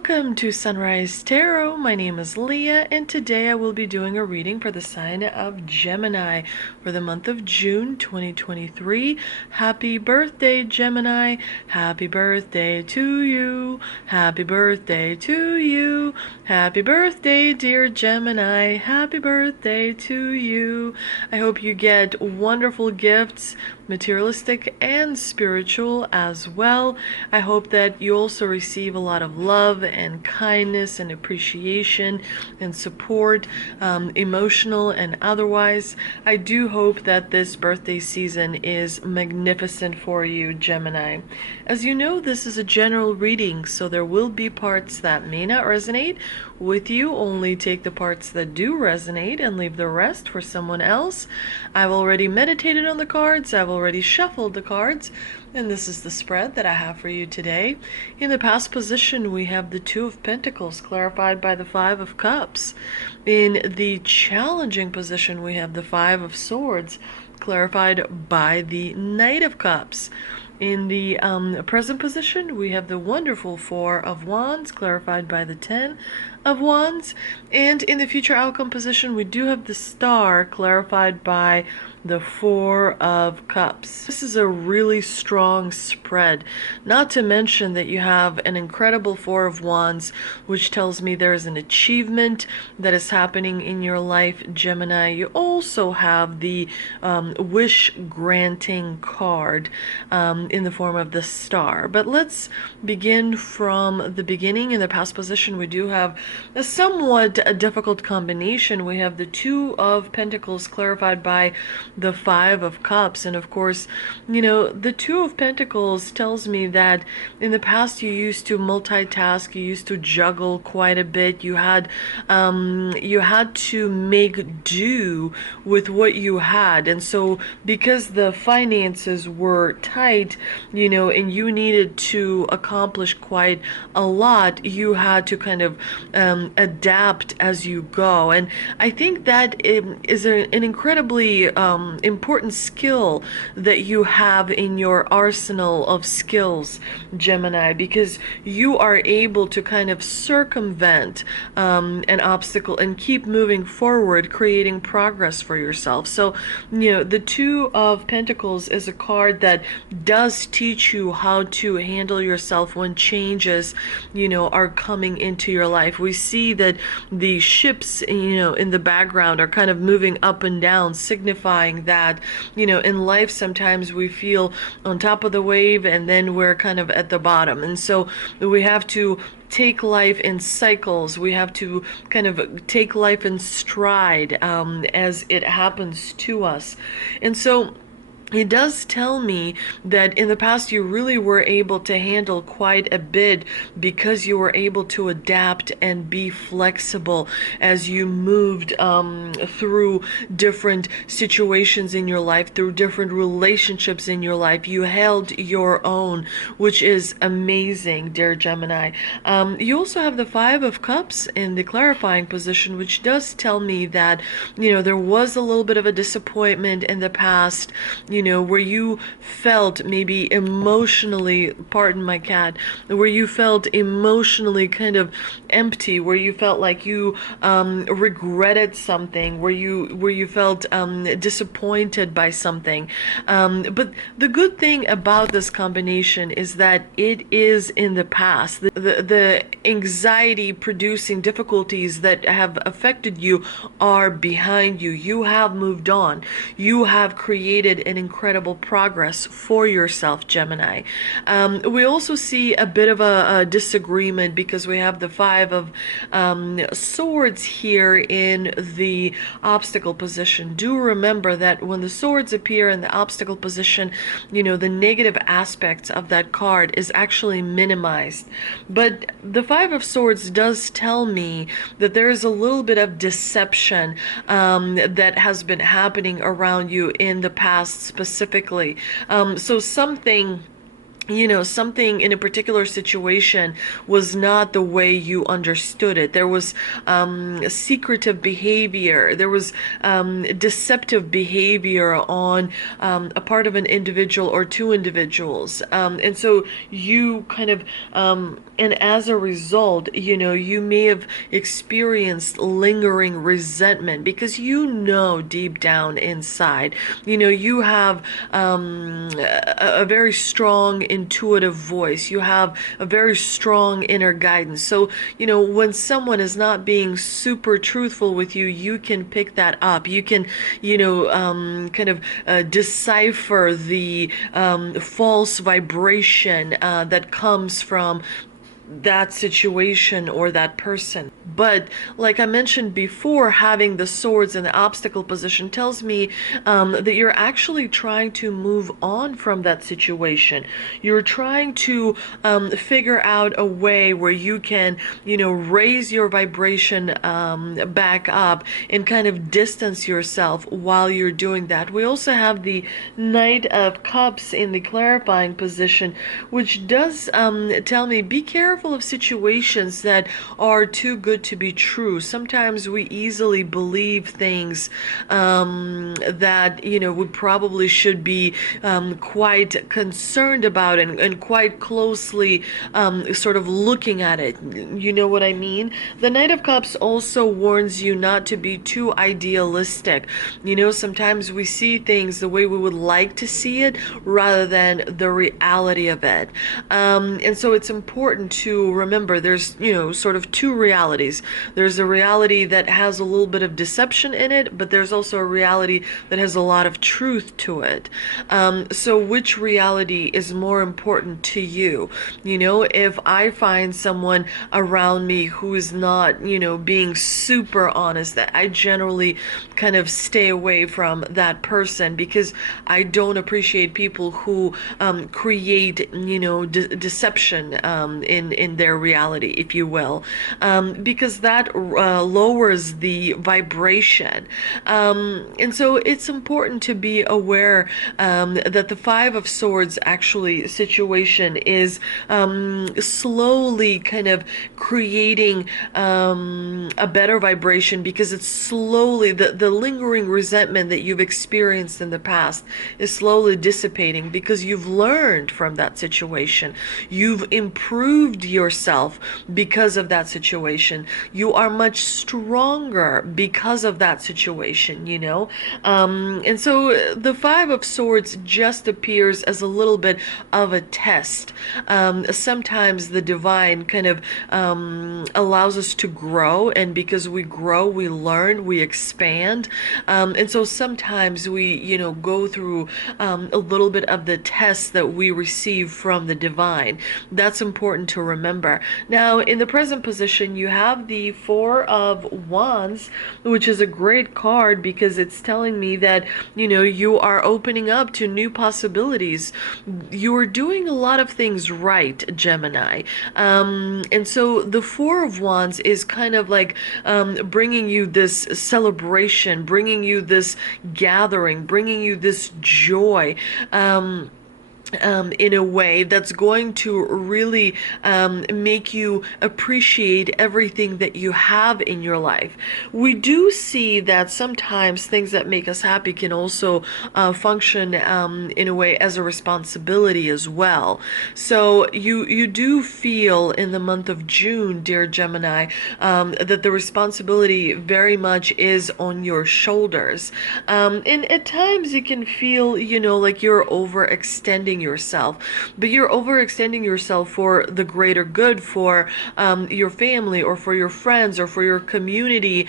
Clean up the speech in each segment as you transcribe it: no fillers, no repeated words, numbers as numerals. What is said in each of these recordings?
Welcome to Sunrise Tarot. My name is Leah, and today I will be doing a reading for the sign of Gemini for the month of June 2023. Happy birthday, Gemini. Happy birthday to you. Happy birthday to you. Happy birthday, dear Gemini. Happy birthday to you. I hope you get wonderful gifts, materialistic and spiritual as well. I hope that you also receive a lot of love and kindness and appreciation and support, emotional and otherwise. I do hope that this birthday season is magnificent for you, Gemini. As you know, this is a general reading, so there will be parts that may not resonate with you. Only take the parts that do resonate and leave the rest for someone else. I've already meditated on the cards. I've already shuffled the cards, and this is the spread that I have for you today. In the past position, we have the Two of Pentacles clarified by the Five of Cups. In the challenging position, we have the Five of Swords clarified by the Knight of Cups. In the present position, we have the wonderful Four of Wands clarified by the Ten of Wands. And in the future outcome position, we do have the Star clarified by the Four of Cups. This is a really strong spread, not to mention that you have an incredible Four of Wands, which tells me there is an achievement that is happening in your life, Gemini. You also have the wish granting card in the form of the Star. But let's begin from the beginning. In the past position, we do have a somewhat difficult combination. We have the Two of Pentacles clarified by the Five of Cups, and of course, you know, the Two of Pentacles tells me that in the past you used to multitask, you used to juggle quite a bit. You had to make do with what you had, and so because the finances were tight, you know, and you needed to accomplish quite a lot, you had to kind of adapt as you go. And I think that is an incredibly important skill that you have in your arsenal of skills, Gemini, because you are able to kind of circumvent an obstacle and keep moving forward, creating progress for yourself. So, you know, the Two of Pentacles is a card that does teach you how to handle yourself when changes, you know, are coming into your life. We see that the ships, you know, in the background are kind of moving up and down, signifying that, you know, in life sometimes we feel on top of the wave and then we're kind of at the bottom. And so we have to take life in cycles. We have to kind of take life in stride as it happens to us. And so it does tell me that in the past you really were able to handle quite a bit because you were able to adapt and be flexible as you moved through different situations in your life, through different relationships in your life. You held your own, which is amazing, dear Gemini. You also have the Five of Cups in the clarifying position, which does tell me that, you know, there was a little bit of a disappointment in the past, you know, where you felt maybe emotionally, pardon my cat, where you felt emotionally kind of empty, where you felt like you regretted something, where you felt disappointed by something. But the good thing about this combination is that it is in the past. The anxiety producing difficulties that have affected you are behind you. You have moved on. You have created an incredible progress for yourself, Gemini. We also see a bit of a disagreement because we have the Five of Swords here in the obstacle position. Do remember that when the swords appear in the obstacle position, you know, the negative aspects of that card is actually minimized. But the Five of Swords does tell me that there is a little bit of deception that has been happening around you in the past specifically. So something something in a particular situation was not the way you understood it. There was secretive behavior. There was deceptive behavior on a part of an individual or two individuals. And so you kind of, and as a result, you may have experienced lingering resentment because deep down inside, you have a very strong intuitive voice. You have a very strong inner guidance. So, when someone is not being super truthful with you, you can pick that up. You can, kind of decipher the false vibration that comes from that situation or that person. But like I mentioned before, having the swords in the obstacle position tells me that you're actually trying to move on from that situation. You're trying to figure out a way where you can, raise your vibration back up and kind of distance yourself while you're doing that. We also have the Knight of Cups in the clarifying position, which does tell me be careful of situations that are too good to be true. Sometimes we easily believe things that we probably should be quite concerned about and quite closely sort of looking at it. You know what I mean? The Knight of Cups also warns you not to be too idealistic. Sometimes we see things the way we would like to see it rather than the reality of it. And so it's important to remember there's, sort of two realities. There's a reality that has a little bit of deception in it, but there's also a reality that has a lot of truth to it. So which reality is more important to you? If I find someone around me who is not, being super honest, that I generally kind of stay away from that person because I don't appreciate people who create, deception in their reality, if you will, because that lowers the vibration. And so it's important to be aware that the Five of Swords actually situation is slowly kind of creating a better vibration because it's slowly, the lingering resentment that you've experienced in the past is slowly dissipating because you've learned from that situation. You've improved yourself because of that situation. You are much stronger because of that situation, and so the Five of Swords just appears as a little bit of a test. Sometimes the divine kind of allows us to grow, and because we grow, we learn, we expand. And so sometimes we, go through a little bit of the test that we receive from the divine. That's important to remember. Now, in the present position, you have the Four of Wands, which is a great card because it's telling me that, you are opening up to new possibilities. You are doing a lot of things right, Gemini. And so the Four of Wands is kind of like bringing you this celebration, bringing you this gathering, bringing you this joy. In a way that's going to really make you appreciate everything that you have in your life. We do see that sometimes things that make us happy can also function in a way as a responsibility as well. So you do feel in the month of June, dear Gemini, that the responsibility very much is on your shoulders. And at times you can feel, like you're overextending yourself, but you're overextending yourself for the greater good, for your family or for your friends or for your community,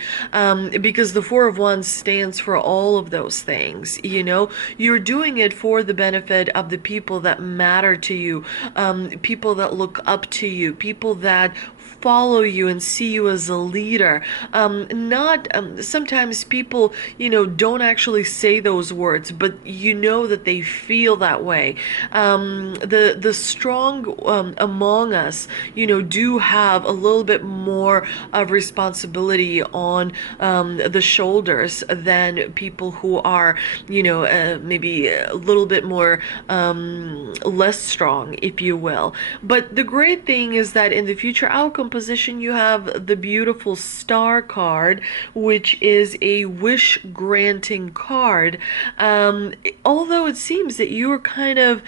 because the Four of Wands stands for all of those things. You're doing it for the benefit of the people that matter to you, people that look up to you, people that follow you and see you as a leader. Not sometimes people, don't actually say those words, but you know that they feel that way. The strong among us, do have a little bit more of responsibility on the shoulders than people who are, maybe a little bit more less strong, if you will. But the great thing is that in the future outcome position, you have the beautiful star card, which is a wish granting card. Although it seems that you are kind of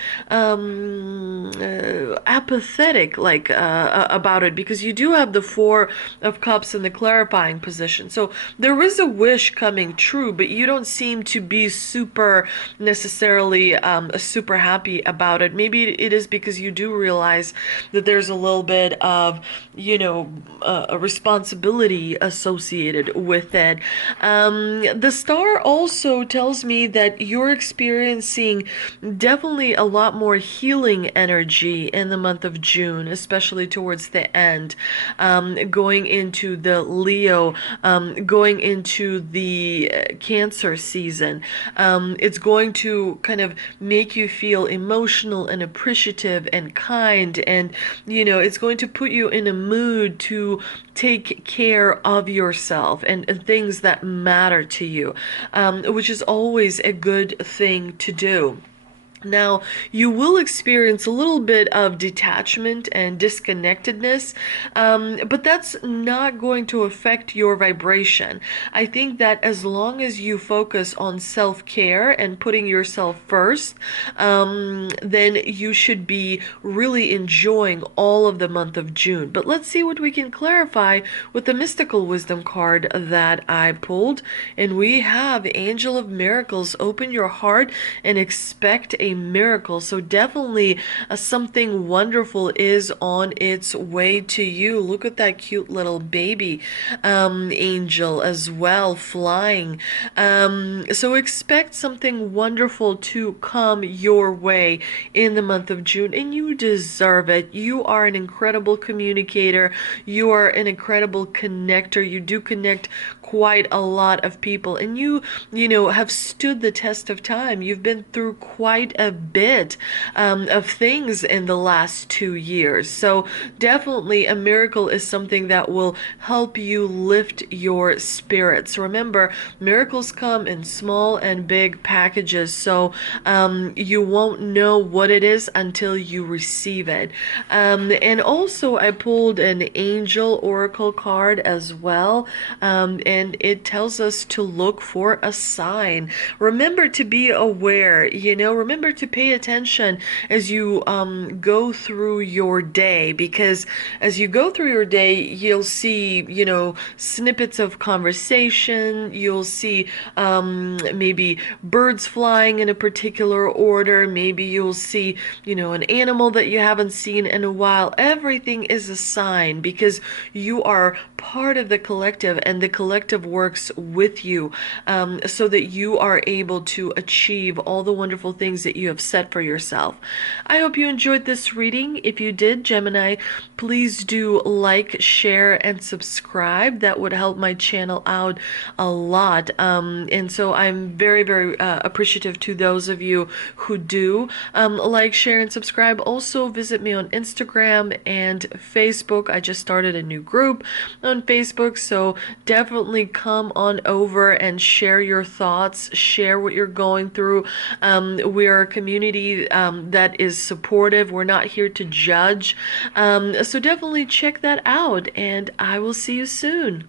apathetic, like about it, because you do have the Four of Cups in the clarifying position. So there is a wish coming true, but you don't seem to be super necessarily super happy about it. Maybe it is because you do realize that there's a little bit of, a responsibility associated with it. The star also tells me that you're experiencing definitely a lot more healing energy in the month of June, especially towards the end, going into the Leo, going into the Cancer season. It's going to kind of make you feel emotional and appreciative and kind, and it's going to put you in a mood to take care of yourself and things that matter to you, which is always a good thing to do. Now, you will experience a little bit of detachment and disconnectedness, but that's not going to affect your vibration. I think that as long as you focus on self-care and putting yourself first, then you should be really enjoying all of the month of June. But let's see what we can clarify with the Mystical Wisdom card that I pulled. And we have Angel of Miracles. Open your heart and expect a miracle. So definitely something wonderful is on its way to you. Look at that cute little baby angel as well, flying. So expect something wonderful to come your way in the month of June, and you deserve it. You are an incredible communicator. You are an incredible connector. You do connect quite a lot of people, and you have stood the test of time. You've been through quite a bit of things in the last 2 years. So definitely a miracle is something that will help you lift your spirits. Remember, miracles come in small and big packages, so you won't know what it is until you receive it. And also I pulled an angel oracle card as well, and it tells us to look for a sign. Remember to be aware, remember to pay attention as you go through your day, because as you go through your day, you'll see, snippets of conversation. You'll see maybe birds flying in a particular order. Maybe you'll see, an animal that you haven't seen in a while. Everything is a sign, because you are part of the collective, and the collective works with you, so that you are able to achieve all the wonderful things that you have set for yourself. I hope you enjoyed this reading. If you did, Gemini, please do like, share, and subscribe. That would help my channel out a lot. And so I'm very, very appreciative to those of you who do like, share, and subscribe. Also visit me on Instagram and Facebook. I just started a new group on Facebook, so definitely come on over and share your thoughts, share what you're going through. We are a community that is supportive. We're not here to judge. So definitely check that out, and I will see you soon.